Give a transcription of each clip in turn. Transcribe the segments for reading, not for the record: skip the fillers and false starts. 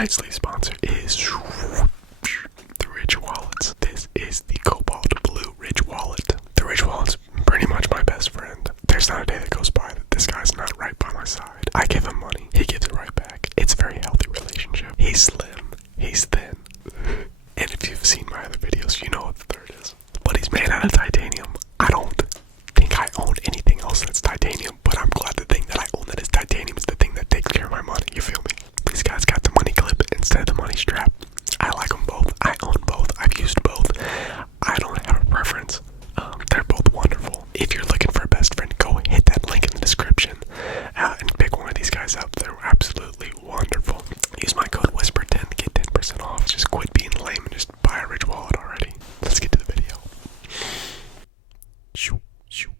Tonight's lead sponsor is the Rich Wallets. This is the Cobalt Blue Rich Wallet. The Rich Wallet's pretty much my best friend. There's not a day that goes by that this guy's not right by my side. I give him money, he gives it right back. It's a very healthy relationship. He's slim, he's thin. And if you've seen my other videos, you know what the third is. But he's made out of titanium. I don't think I own anything else that's titanium, but I'm glad the thing that I own that is titanium is the thing that takes care of my money, you feel me? This guy's got the money clip instead of the money strap. I like them both. I own both. I've used both. I don't have a preference. They're both wonderful. If you're looking for a best friend, go hit that link in the description and pick one of these guys up. They're absolutely wonderful. Use my code WHISPER10 to get 10% off. Just quit being lame and just buy a Rich Wallet already. Let's get to the video. Shoo, shoo.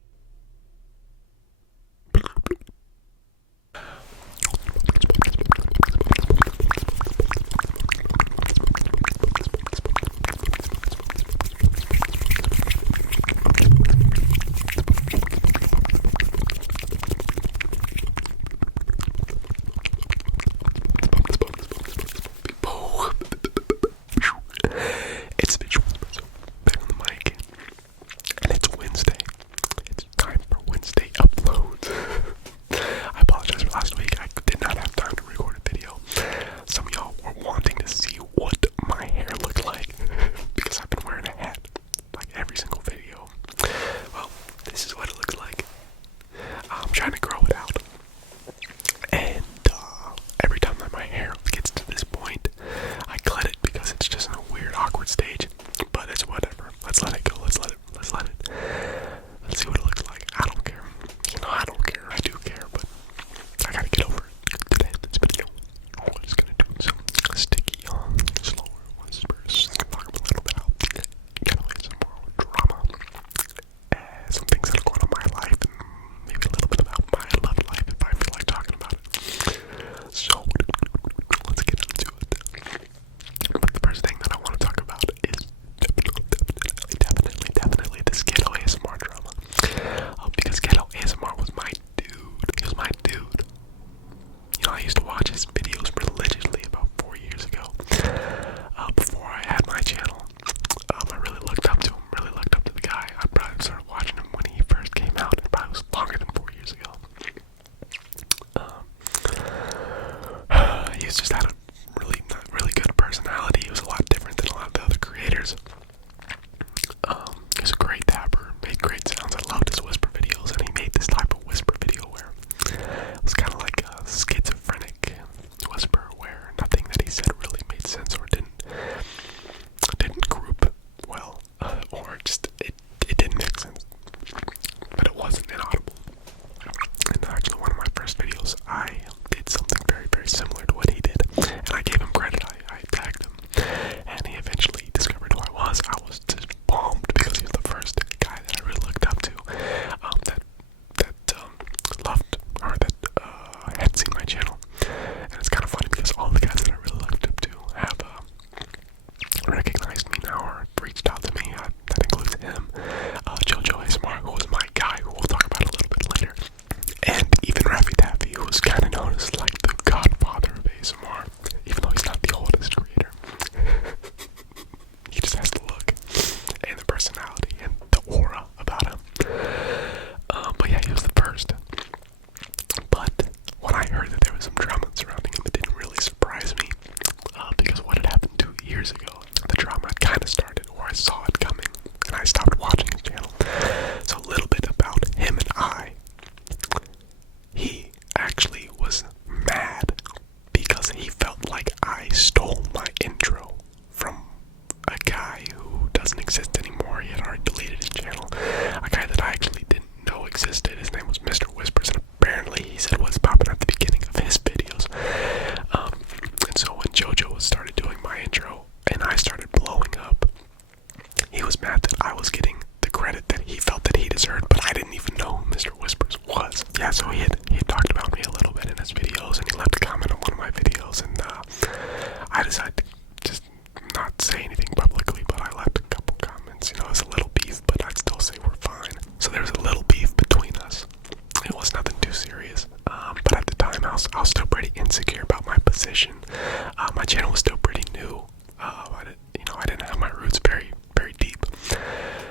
My channel was still pretty new. I didn't have my roots very, very deep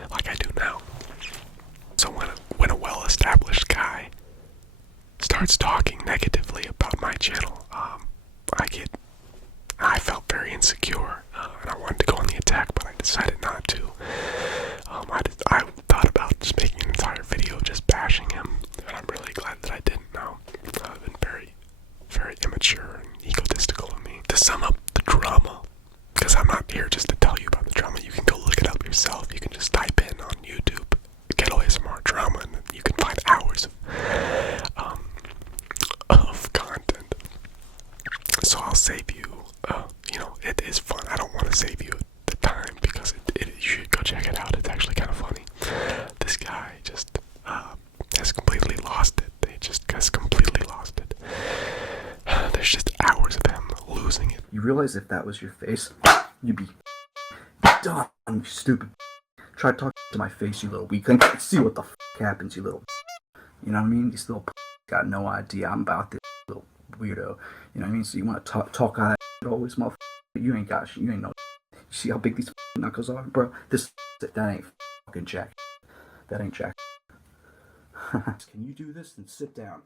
like I do now. So when a well-established guy starts talking negatively about my channel, I felt very insecure, and I wanted to go on the attack, but I decided not to. I thought about just making an entire video just bashing him, and I'm really glad that I didn't now. I've been very, very immature and egotistical of me. To sum up the drama, because I'm not here just to tell you about the drama, you can go look it up yourself. You can just type in on YouTube, GhettoASMR drama, and you can find hours of content. So I'll save you, it is fun. I don't want to save you the time because you should go check it out. It's actually kind of funny. This guy just has completely lost it. He just has completely lost it. There's just hours of him losing it. You realize if that was your face, you'd be done, you stupid. Try to talk to my face, you little weakling. See what the happens, you little. You know what I mean? These little got no idea I'm about this little weirdo. You know what I mean? So you want to talk all that always, motherfucker. You ain't got shit. You ain't know. You see how big these knuckles are, bro? That ain't fucking jack. That ain't jack. Can you do this? Then sit down.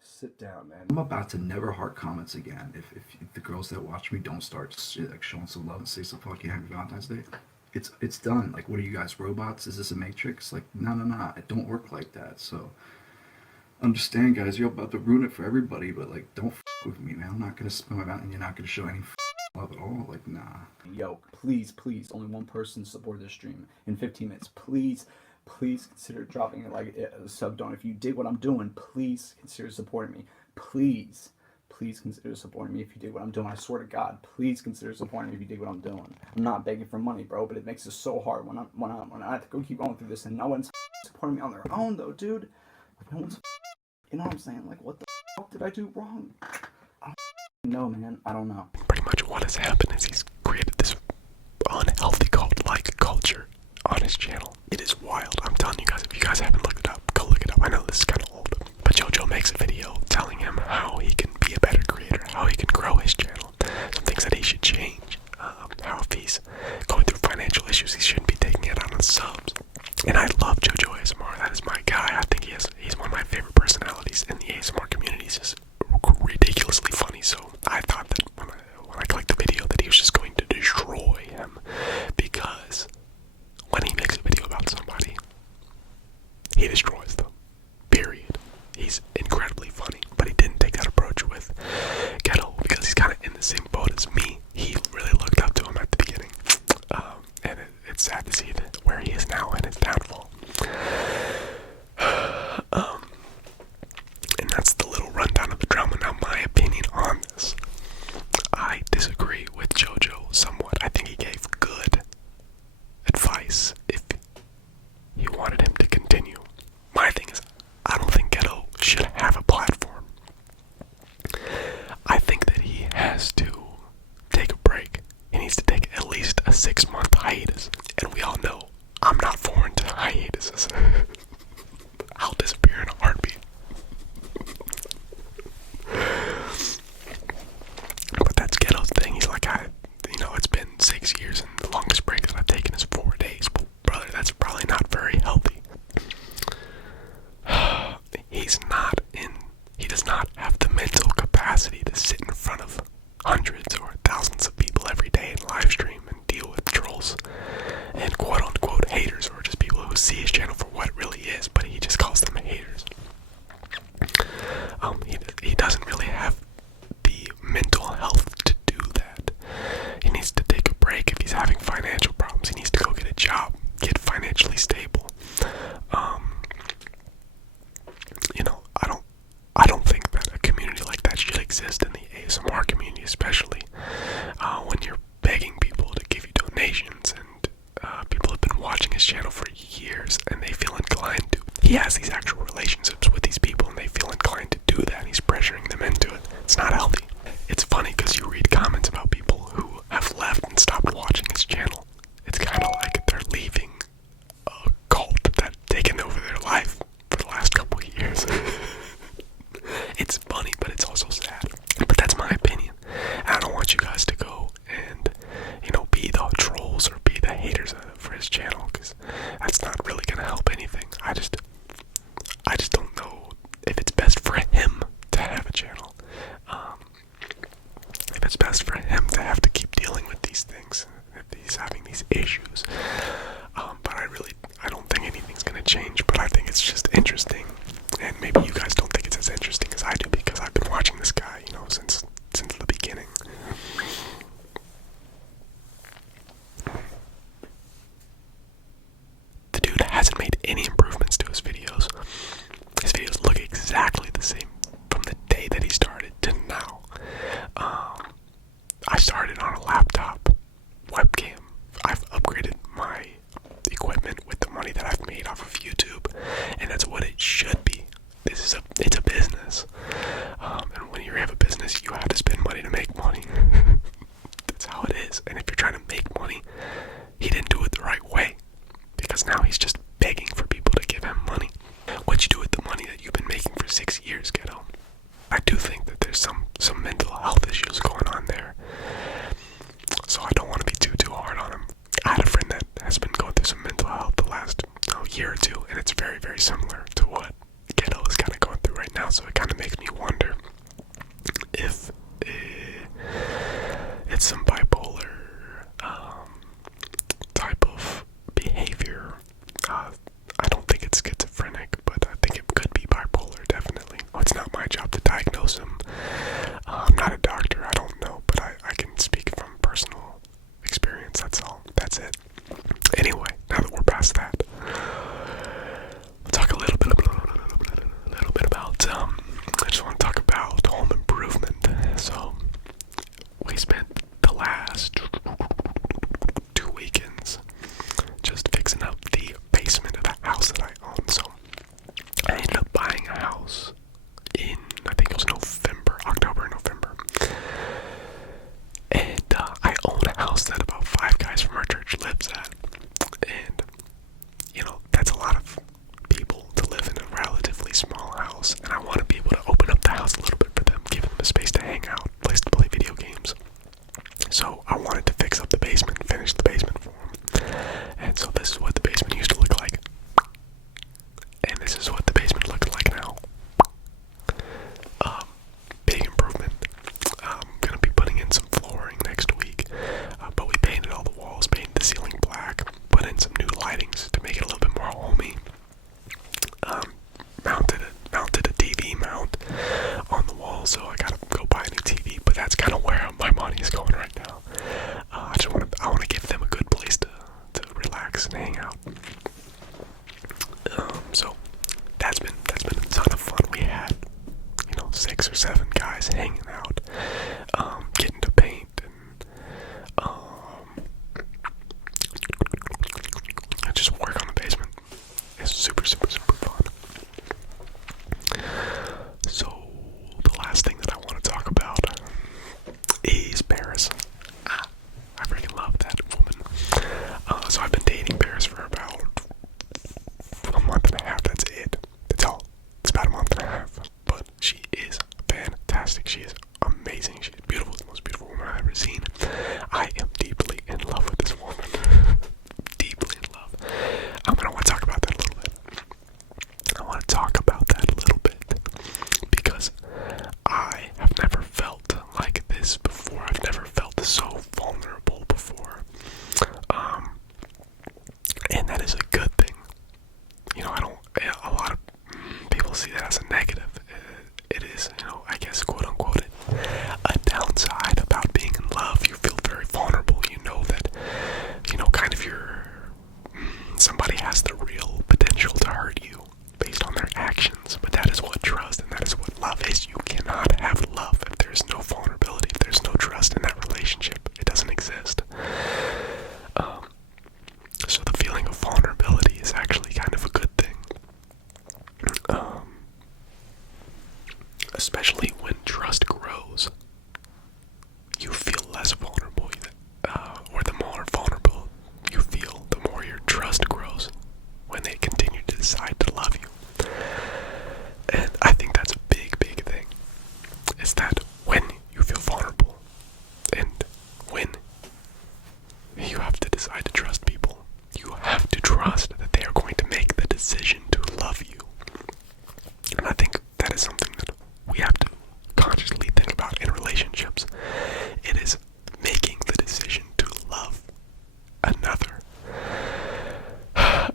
Sit down, man. I'm about to never heart comments again. If the girls that watch me don't start like showing some love and say some fucking happy Valentine's Day, it's done. Like, what are you guys, robots? Is this a Matrix? Like, no. It don't work like that. So understand, guys. You're about to ruin it for everybody, but like, don't f with me, man. I'm not gonna spend my Valentine. You're not gonna show any love at all. Like, nah. Yo, please, only one person support this stream in 15 minutes. Please consider dropping it like a sub donut. If you dig what I'm doing, please consider supporting me. Please consider supporting me if you dig what I'm doing. I swear to God, please consider supporting me if you dig what I'm doing. I'm not begging for money, bro, but it makes it so hard when I have to go keep going through this and no one's supporting me on their own, though, dude. Like, no one's, you know what I'm saying? Like, what the fuck did I do wrong? I don't know, man. I don't know. Pretty much what has happened is he's created this unhealthy cult-like culture on his channel. It is wild. I'm telling you guys, if you guys haven't looked it up, go look it up. I know this is kind of old, but JoJo makes a video telling him how he can be a better creator, how he can grow his channel, some things that he should change, how if he's going through financial issues, he shouldn't be taking it out on subs. And I love GhettoASMR. That is my guy. I think he's one of my favorite personalities in the ASMR community. He's just ridiculously funny. So I thought that when I clicked the video that he was just going to destroy him, because when he makes a video about somebody, he destroys them. Period. He's incredibly funny, but he didn't take that approach with Ghetto because he's kind of in the same boat as me. He really looked up to him at the beginning, and it's sad to see that where he is now and his downfall. And that's the little rundown of the drama. Now, my opinion on this, I disagree with JoJo somewhat. I think he gave good advice if he wanted him to continue. My thing is, I don't think Ghetto should have a platform. I think that he has to take a break. He needs to take at least a 6-month hiatus. And we all know I'm not foreign to hiatuses. I'll disappear in a heartbeat. But that's Ghetto's thing. He's like, it's been 6 years and the longest break that I've taken is 4 days. Well, brother, that's probably not very healthy. He does not have the mental capacity to sit in front of hundreds or thousands of people every day and live stream and deal with trolls and quote unquote haters, or just people who see his channel for what it really is, but he just calls them haters. He doesn't really have the mental health to do that. He needs to take a break. If he's having financial problems, he needs to go get a job, get financially stable. I don't think that a community like that should exist in the ASMR community, especially when you're begging people to give you donations, and people have been watching his channel for years and they feel inclined to. He has these actual relationships with these people and they feel inclined to do that, and he's pressuring them into it. It's not healthy. It's funny because you read comments about people who have left and stopped watching his channel. It's kind of like they're leaving a cult that's taken over their life for the last couple of years. It's funny, but it's also sad. But that's my opinion. health issues going on there. So I don't want to be too hard on him. I had a friend that has been going through some mental health the last year or two, and it's very, very similar to what Ghetto is kind of going through right now. So it kind of makes me wonder if it's some bipolar type of behavior. I don't think it's schizophrenic, but I think it could be bipolar, definitely. It's not my job to diagnose him. I'm not a doctor, I don't know, but I can speak from personal experience, that's all. That's it. Anyway, now that we're past that, we'll talk a little bit about, I just want to talk about home improvement. So, we spent the last 2 weekends just fixing up the basement of the house that I own. So, I ended up buying a house in, I think it was October, November. And I own a house that about 5 guys from our church lives at. And, that's a lot of people to live in a relatively small house. And I want to be able to open up the house a little bit for them, give them a space to hang out, place to play video games. So I wanted to fix up the basement, finish the basement for them. And so this is what the basement used to look like. And this is what the basement looks like now. Big improvement. I'm going to be putting in some flooring next week. But we painted all the walls, painted the ceiling black, put in some new lightings to make it a little bit more homey. Mounted a TV mount on the wall, so I gotta go buy a new TV. But that's kind of where my money is going right now. I want to give them a good place to relax and hang out. So that's been a ton of fun. We had 6 or 7 guys hanging out, getting to paint and just work on the basement. It's super, super, super fun. So the last thing that I want to talk about is Paris. I freaking love that woman. So I've been dating Paris for about a month and a half. That's it. That's all. It's about a month and a half. But she is fantastic. She is amazing. She's beautiful. The most beautiful woman I've ever seen. I am deeply in love with this woman. Deeply in love. I want to talk about that a little bit. Because I have never felt like this before. I've never felt so vulnerable before. And that is a good thing. A lot of people see that as a negative. It is, I guess, quote unquote, a downside about being in love. You feel very vulnerable. You know that, kind of somebody has the real potential to hurt you based on their actions. But that is what trust and that is what love is. You cannot have love if there's no vulnerability, if there's no trust in that relationship. It doesn't exist. So the feeling of vulnerability is actually kind of a good thing. Especially when trust grows, you feel less vulnerable, or the more vulnerable you feel, the more your trust grows when they continue to decide to love you. And I think that's a big, big thing, is that when you feel vulnerable, and when you have to decide to trust people, you have to trust that they are going to make the decision to love you. And I think that is something that we have to consciously think about in relationships. It is making the decision to love another,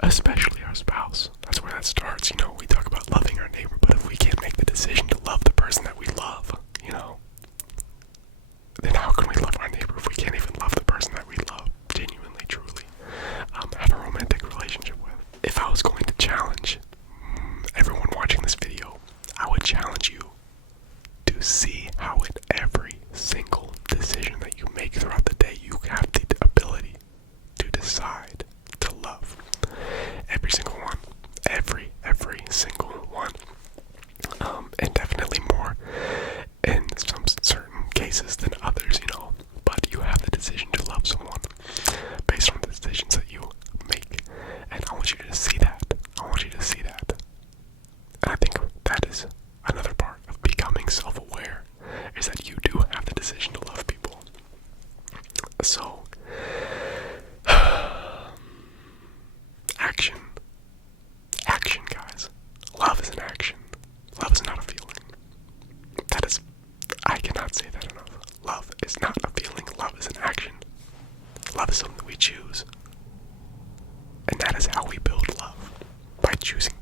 especially our spouse. That's where that starts. We talk about loving our neighbor, but if we can't make the decision to love the person that we love, then how can we love our neighbor if we can't even love the person that we love genuinely, truly, have a romantic relationship with? If I was going to challenge everyone watching this video, I would challenge you to see how in every single decision that you make throughout the day, you have the ability to decide to love. Every single one. Every single one. And definitely more in some certain cases than others, but you have the decision to love someone based on the decisions that you make. And I want you to see that. And I think that is another part of becoming self-aware, is that you do have Love is not a feeling, love is an action. Love is something we choose. And that is how we build love, by choosing